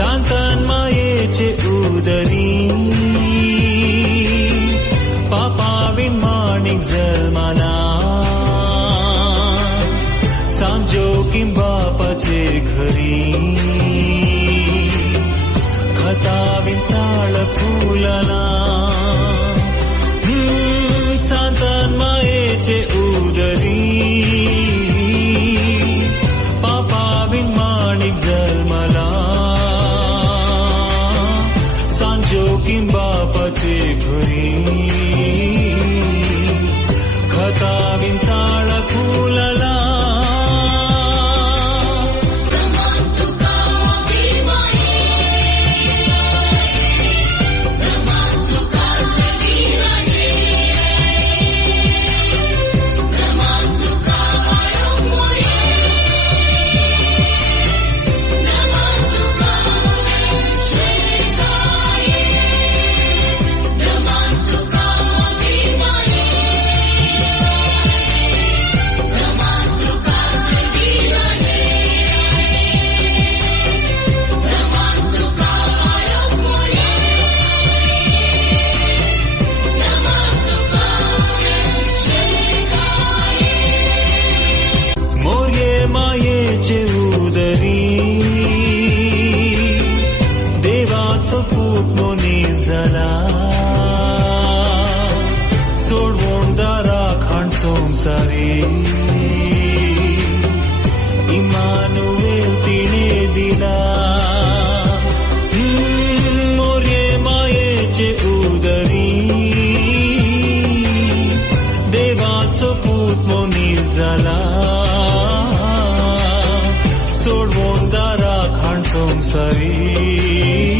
सांतान मायेचे उदरी पापाविन माणिक जल्माला सांजोगीम बापाचे घरी खताविन साळ फुलला सांतान मायेचे उदरी पापाविन माणिक जल्माला सांजोगीम बापाचे घरी खताविन साळ फुलला मायेचे उदरी देवाचो पूत मनीस जाला सोडवून दाराक हाड संवसारी इमानुएल तिणे दिला मोरये मायेचे उदरी देवाचो पूत मनीस जाला सोडवून दाराक हाड संवसारी